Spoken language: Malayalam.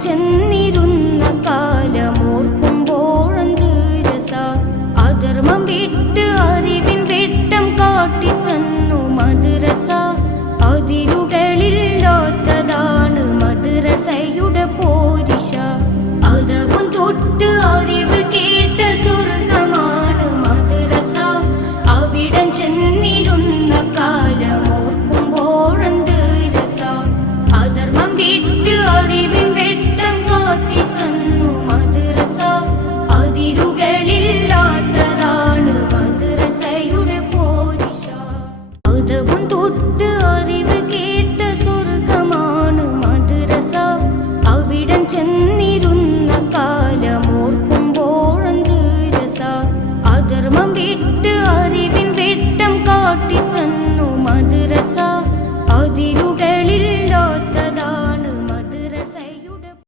ചെന്നിരുന്ന കാലമോർക്കുമ്പോഴന്ത് രസ? അധർമ്മം വിട്ട് അറിവിൻ വെട്ടം കാട്ടി തന്നു അതിരുകളില്ലാത്തതാണ് മദ്രസയുടെ പോരിശ. അതവും തൊട്ട് അറി தொட்டு அதே